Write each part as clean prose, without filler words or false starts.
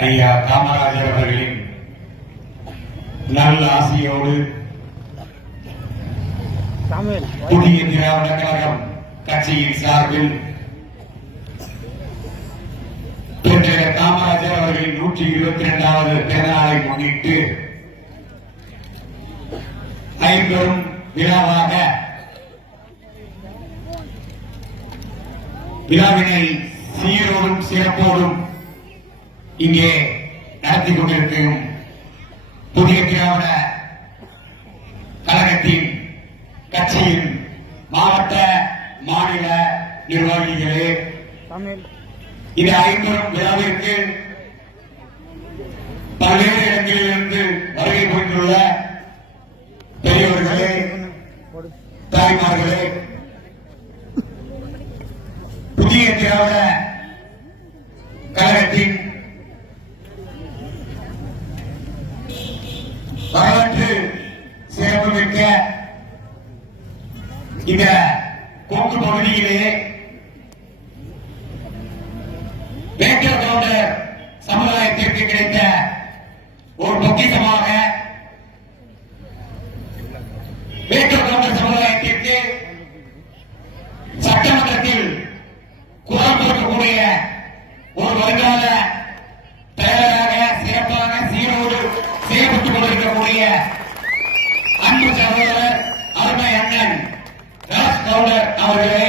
ஐயா காமராஜர் அவர்களின் நல்ல ஆசையோடு புதிய திராவிட கழகம் கட்சியின் சார்பில் காமராஜர் அவர்களின் 122வது பிறந்தநாளை முன்னிட்டு ஐம்பெரும் விழாவாக விழாவினை சீரோடும் சிறப்போடும் இங்கே நடத்தி கொண்டிருக்கும் புதிய திராவிட கழகத்தின் கட்சியின் மாவட்ட மாநில நிர்வாகிகளே, இந்த ஐம்பெரும் விழாவிற்கு பல்வேறு இடங்களிலிருந்து வருகை புரிந்துள்ள பெரியவர்களே, தாய்மார்களே, புதிய திராவிட கழகத்தின் வரலாற்று சிறப்புமிக்க இந்த கோக்கு பகுதியிலே வேட்டர் கவுண்டர் சமுதாயத்திற்கு கிடைத்த ஒரு பொக்கிஷமாக வேட்டர் கவுண்டர் சமுதாயத்திற்கு சட்டமன்றத்தில் குரல் கொடுக்கக்கூடிய ஒரு வருங்கால தலைவராக சிறப்பாக சீரோடு செயல்பட்டுக் கொண்டிருக்கக்கூடிய அன்பு சகோதரர் அருமை அண்ணன் ராஜ் கவுண்டர் அவர்களே,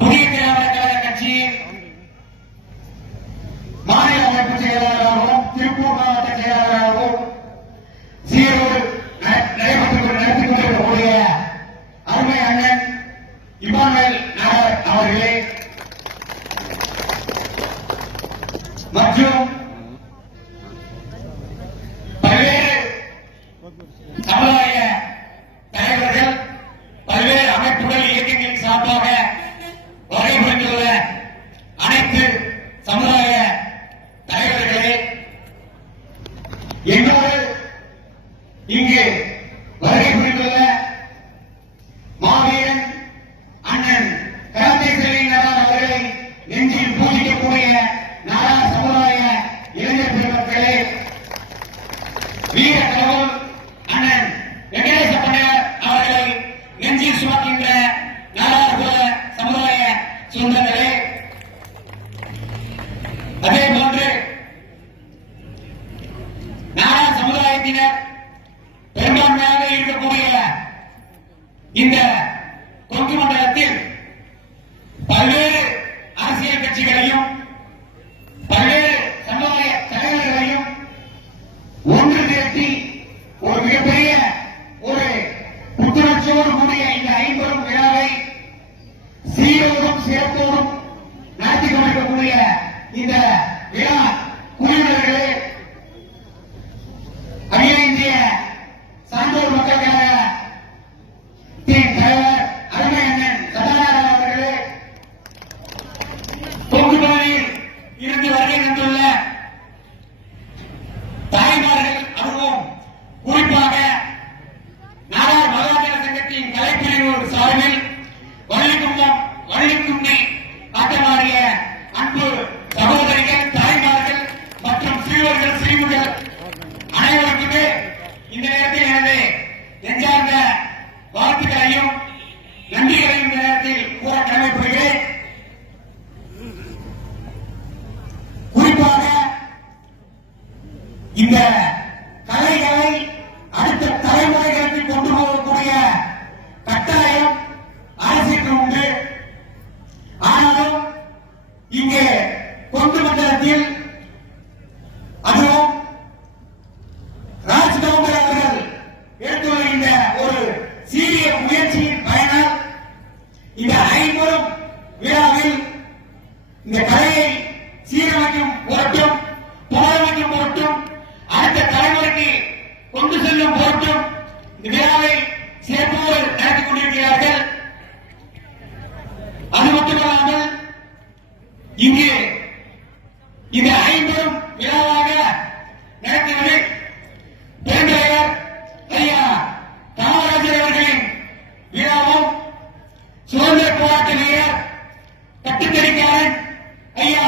புதிய திராவிட கழக கட்சியின் மாநில அமைப்பு செயலாளராகவும் திருப்பூர் மாவட்ட செயலாளராகவும் சீரோடு நடத்தி கொண்டிருக்கக்கூடிய அருமை அண்ணன் இமானுவேல் நாகர் அவர்களே மற்றும் பல்வேறு சமுதாய தலைவர்கள், பல்வேறு அமைப்புகள், இயக்கங்களின் சார்பாக வகை புரிந்துள்ள அனைத்து சமுதாய தலைவர்களே, என்னோடு இங்கு வருகை புரிந்துள்ள மாவீரன் அண்ணன் கராத்தேஸ்வரி நாடார் அவர்களை நெஞ்சில் பூஜிக்கக்கூடிய நாடார் சமுதாய இளைஞர் பெருமக்களே, வீர கடவுள் அண்ணன் வெங்கடேசப்பனையர் அவர்களை நெஞ்சில் சுமக்கின்ற நாடார் குல சமுதாய சொந்தங்களே, அதே போன்று நாடார் சமுதாயத்தினர் பெரும்பான்மையாக இருக்கக்கூடிய இந்த கொங்கு மண்டலத்தில் பல்வேறு அரசியல் கட்சிகளையும் பல்வேறு சமுதாய தலைவர்களையும் ஒன்று திரட்டி ஒரு மிகப்பெரிய ஒரு புத்துணர்ச்சியோடு கூடிய இந்த ஐம்பெரும் விழாவை சீரோடும் சிறப்போடும் நடத்தி கொண்டிருக்கக்கூடிய இந்த விழா குழுவினர்களே, அகில இந்திய சான்றோர் மக்கள் கழக தலைவர் அருமை அண்ணன் சதானந்தன் அவர்களே, கொங்கு பகுதியில் இருந்து வருகை தந்துள்ள தாய்மார்கள், அதுவும் குறிப்பாக நாடார் மகாஜன சங்கத்தின் கலைப்பிரிவு சார்பில் வள்ளிக்கும்மி ஆட்டமாடிய அன்பு சகோதரிகள், தாய்மார்கள் மற்றும் சிறுவர்கள், சிறுமிகள் அனைவருக்குமே இந்த நேரத்தில் எனது நெஞ்சார்ந்த வாழ்த்துக்களையும் நன்றிகளையும் இந்த நேரத்தில் கூற கடமைப்படுகிறேன். குறிப்பாக இந்த கலைகளை அடுத்த தலைமுறைகளுக்கு கொண்டு போகக்கூடிய கட்டாயம் அரசுக்கு உண்டு. ஆனாலும் இங்கே கொங்கு மண்டலத்தில் அதுவும் ராஜ் கவுண்டர் அவர்கள் எடுத்து வருகின்ற ஒரு சீரிய முயற்சியின் பயனால் இந்த ஐம்பெரும் விழாவில் இந்த கலையை சீரமைக்கும் பொருட்டும், புகழமைக்கும் பொருட்டும், அடுத்த தலைமுறைக்கு கொண்டு செல்லும் பொருட்டும் இந்த விழாவை சிறப்போடு நடத்திக் கொண்டிருக்கிறார்கள். அது மட்டுமல்லாமல் இங்கு இந்த ஐம்பெரும் விழாவாக நடத்துவது பெருந்தலைவர் ஐயா காமராஜர் அவர்களின் விழாவும் சுதந்திர போராட்ட வீரர் கட்டுத்தறிக்காரன் ஐயா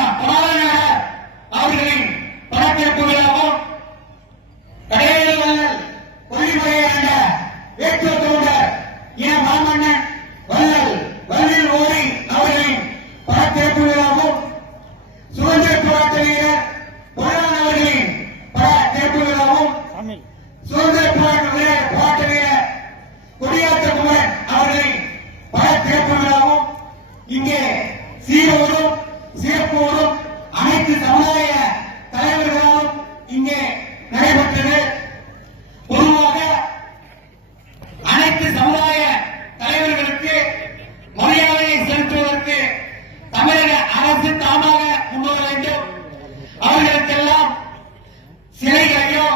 சிலைகளையோ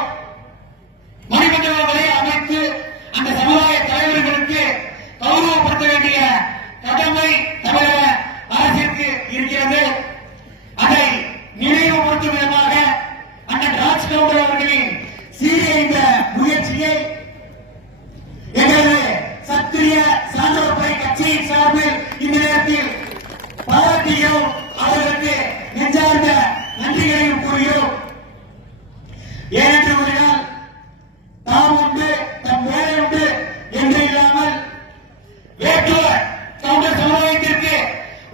மணிமண்டபங்களை அமைத்து அந்த சமுதாய தலைவர்களுக்கு கௌரவப்படுத்த வேண்டிய கடமை தமிழக அரசிற்கு இருக்கிறது. அதை நினைவுபடுத்தும் விதமாக அண்ணன் ராஜ்கவுண்டர் அவர்களின் சீரிய இந்த முயற்சியை எங்களது சத்திரிய சான்றோர் படை கட்சியின் சார்பில் இந்த நேரத்தில் பாராட்டியும் அவர்களுக்கு நெஞ்சார்ந்த நன்றிகளையும் கூறுகிறோம். ஏனென்று கூறினால் தாம் உண்டு தம் வேலை உண்டு என்று இல்லாமல் வேட்டுவர் கவுண்டர் சமுதாயத்திற்கு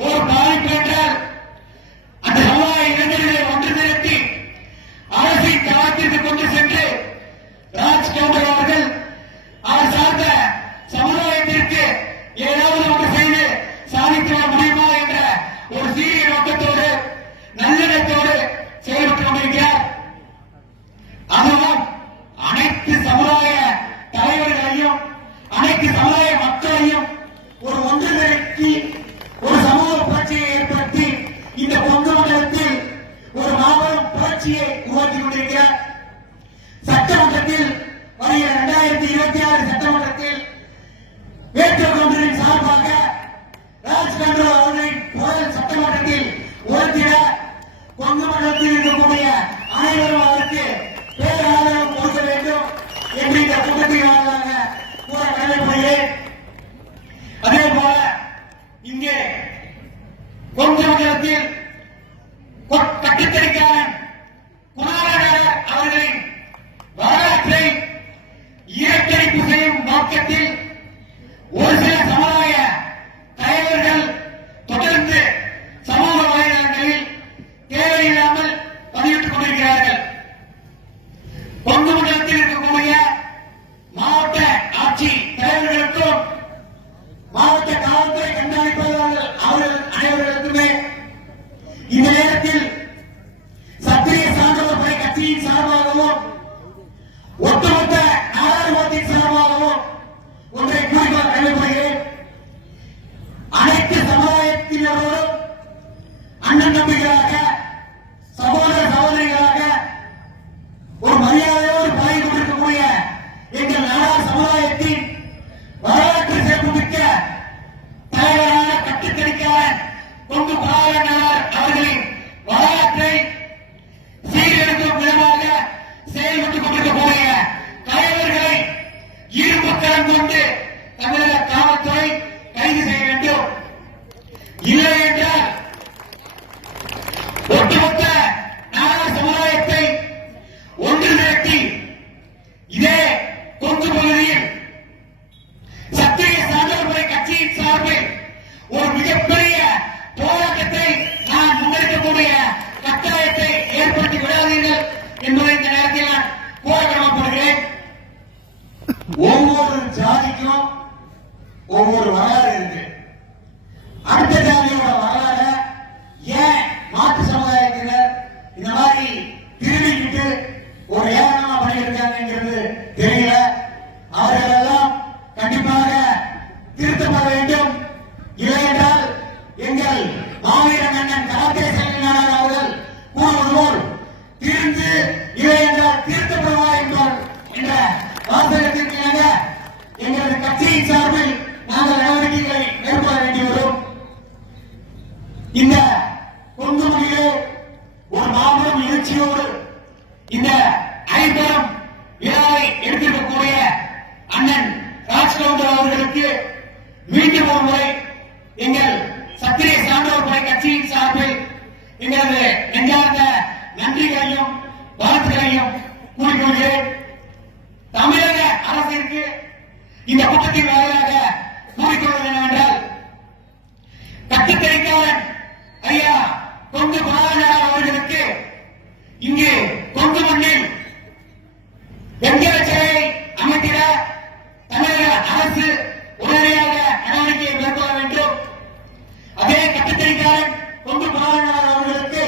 ஒரு பாதிப்பு என்றால் அந்த சமுதாய இளைஞர்களை ஒன்று திரட்டி அரசின் தளத்திற்கு கொண்டு சென்று ராஜ் கவுண்டர் அவர்கள் அவர் சார்ந்த சமுதாயத்திற்கு ஏதாவது ஒன்று செய்து சாதித்து வர முடியுமா என்ற ஒரு சீரிய நோக்கத்தோடு நல்லெண்ணத்தோடு செயல்பட்டுக் கொண்டிருக்கிறார். அதுவும் அனைத்து சமுதாய தலைவர்களையும் அனைத்து சமுதாய மக்களையும் ஒரு ஒன்று திரட்டி ஒரு சமூக புரட்சியை ஏற்படுத்தி இந்த பொங்கு மண்டலத்தில் ஒரு மாபெரும் புரட்சியை உருவாக்கி கொண்டிருக்கிறார். சட்டமன்றத்தில் வருகிற 2026 சட்டமன்றத்தில் வேட்டூர் கவுண்டரின் சார்பாக ராஜ்கவுண்டர் அவர்களின் குரல் சட்டமன்றத்தில் உயர்த்திட கொங்கு மண்டலத்தில் இருக்கக்கூடிய அனைவரும் அவருக்கு பேராதரவு கொடுக்க வேண்டும் என்று இந்த கூட்டத்தில் வாயிலாக கூற கடமைப்படுகிறேன். அதே போல இங்கே கொங்கு மண்டலத்தில் கட்டுத்தறிக்காரன் குணாளர் அவர்களின் வரலாற்றை இயற்கணிப்பு செய்யும் நோக்கத்தில் ஒரு சில சமுதாய தலைவர்கள் தொடர்ந்து சமூக வலைதளங்களில் தேவையில்லாமல் பதிவிட்டுக் கொண்டிருக்கிறார்கள். கொங்கு மண்டலத்தில் இருக்கக்கூடிய மாவட்ட ஆட்சி தலைவர்களுக்கும் மாவட்ட காவல்துறை கண்காணிப்பாளர்கள் அவர்கள் அனைவர்களுக்குமே இந்த நேரத்தில் சத்திரிய சான்றோர் படை கட்சியின் சார்பாகவும் ஒட்டுமொத்த நாடாளுமன்றத்தின் சார்பாகவும் ஒன்றை கூறிக்கொள்ள கடமைப்படுகிறேன். அனைத்து சமுதாயத்தினரோடும் அண்ணன் தம்பிகளாக சகோதர சகோதரிகளாக ஒரு மரியாதையோடு பழகி கொண்டிருக்கக்கூடிய எங்கள் நாடார் சமுதாயத்தின் வரலாற்று சிறப்புமிக்க தலைவரான கட்டுத்தறிக்காரன் கொங்கு பாலனார் அவர்களின் வரலாற்றை சீர்கெடுக்கும் விதமாக செயல்பட்டுக் கொண்டிருக்கக்கூடிய தலைவர்களை இரும்பு கரம் கொண்டு தமிழக காவல்துறை கைது செய்ய வேண்டும். இல்லை என்றால் ஒட்டுமொத்த நாடார் சமுதாயத்தை ஒன்று திரட்டி இதே கொங்கு பகுதியில் சத்திரிய சான்றோர் படை கட்சியின் சார்பில் ஒரு மிகப்பெரிய போராட்டத்தை நான் முன்னெடுக்கக்கூடிய கட்டாயத்தை ஏற்படுத்தி விடாதீர்கள் என்பதை இந்த நேரத்தில் நான் கூற கடமைப்படுகிறேன். ஒவ்வொரு ஜாதிக்கும் ஒவ்வொரு வரலாறு இருக்கு. அடுத்த ஜாதியோட வரலாறு ஏன் மாற்று சமுதாயத்தினர் இந்த மாதிரி திரும்பிக்கிட்டு ஒரு ஏகனமா பண்ணியிருக்காங்கிறது தெரியல. அவர்கள் எல்லாம் கண்டிப்பாக திருத்தப்பட வேண்டும். இல்லை என்றால் எங்கள் மாவீரன் அண்ணன் கராத்தே செல்வினார் அவர்கள் கூறுவது போல் திருந்து இல்லை என்றால் திருத்தப்படுவார் என்பார் என்ற வாசகத்திற்கு எங்களது கட்சியின் சார்பில் நாங்கள் நடவடிக்கைகளை மேற்கொள்ள வேண்டி வரும். இந்த கொங்கு மொழியிலே ஒரு மாபெரும் நிகழ்ச்சியோடு இந்த ஐம்பெரும் விழாவை எடுத்திருக்கக்கூடிய அண்ணன் ராஜ்கவுண்டர் அவர்களுக்கு மீண்டும் ஒரு முறை எங்கள் சத்திரிய சான்றோர் படை கட்சியின் சார்பில் எங்களது நெஞ்சார்ந்த நன்றிகளையும் வாழ்த்துக்களையும் கூறிக்கொள்கிறேன். தமிழக அரசிற்கு இந்த கூட்டத்தின் வாயிலாக கூறிக்கொள்வது என்னவென்றால் கட்டுத்தறிக்காரன் ஐயா கொங்கு பாலனார் அவர்களுக்கு இங்கு கொங்கு மண்ணில் வெங்கல சிலையை அமைத்திட தமிழக அரசு உடனடியாக நடவடிக்கையை மேற்கொள்ள வேண்டும். அதே கட்டுத்தறிக்காரன் கொங்கு பாலனார் அவர்களுக்கு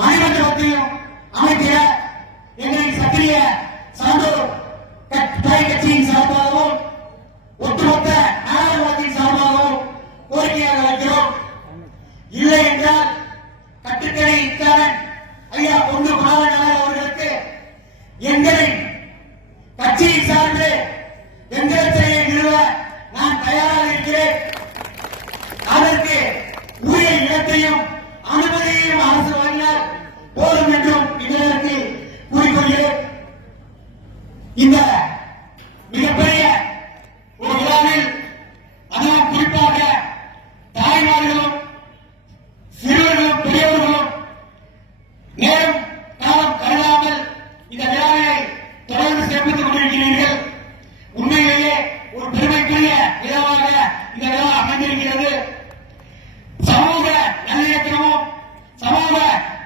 மணிமண்டபத்தையும் அமைத்திட எங்களின் சத்திரிய சான்றோர் படை கட்சியின் சார்பாகவும் ஒட்டுமொத்த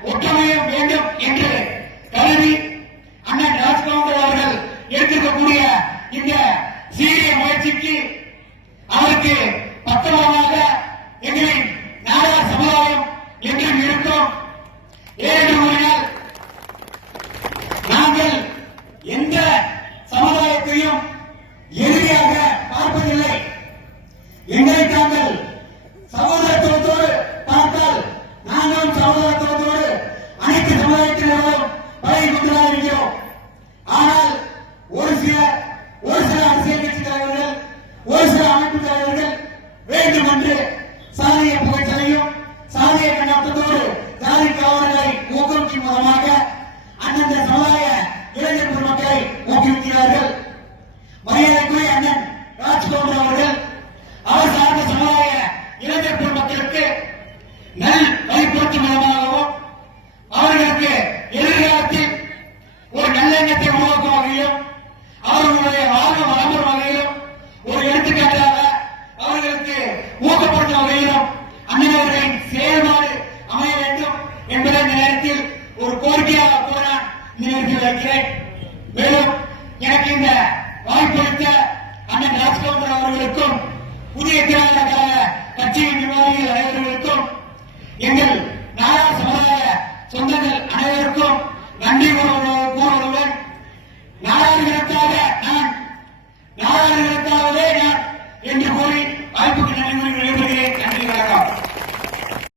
ஒற்றுமையும் வேண்டும் என்று கருதி அண்ணன் ராஜ்கவுண்டர் அவர்கள் எடுத்திருக்கக்கூடிய இந்த சீரிய முயற்சிக்கு அவருக்கு பக்கபலமாக எங்களின் நாடார் சமுதாயம் என்றும் இருக்கும். ஏனென்றால் நாங்கள் எந்த சமுதாயத்தையும் எதிரியாக பார்ப்பதில்லை. எங்களை தாங்கள் சகோதரத்துவத்தோடு பார்த்தால் நாங்களும் சகோதரத்துவத்தோடு அனைத்து சமுதாயத்தினரும் பழகி கொண்டுதான் இருக்கிறோம். ஆனால் ஒரு சில அரசியல் கட்சி தலைவர்கள், ஒரு சில அமைப்பு தலைவர்கள் வேண்டும் என்று சாதிய புகைச்சலையும் சாதிய கண்ணோட்டத்தோடு ஜாதி காவலர்களை ஊக்குவிக்கும் மூலமாக அந்தந்த சமுதாய இளைஞர் பெருமக்களை ஊக்குவிக்கிறார்கள். மரியாதைக்குரிய அண்ணன் ராஜ்கவுண்டர் அவர்கள் அவர் சார்ந்த சமுதாய இளைஞர் பெருமக்களுக்கு நல் வழிபடுத்தும் மூலமாகவும் அவர்களுக்கு எதிர்காலத்தில் ஒரு நல்லெண்ணத்தை உருவாக்கும் வகையிலும் அவர்களுடைய வாழ்வு வளம்பெறும் வகையிலும் ஒரு எடுத்துக்காட்டாக அவர்களுக்கு ஊக்கப்படுத்தும் வகையிலும் அண்ணன் அவர்களின் செயல்பாடு அமைய வேண்டும் என்பதை இந்த நேரத்தில் ஒரு கோரிக்கையாக கூட நான் இந்த நேரத்தில் வைக்கிறேன். மேலும் எனக்கு இந்த வாய்ப்பளித்த அண்ணன் ராஜ்கவுண்டர் அவர்களுக்கும் புதிய திராவிட கழக கட்சியின் நிர்வாகிகள் அனைவர்களுக்கும் எங்கள் நாடார் சமுதாய சொந்தங்கள் அனைவருக்கும் நன்றி கூறும்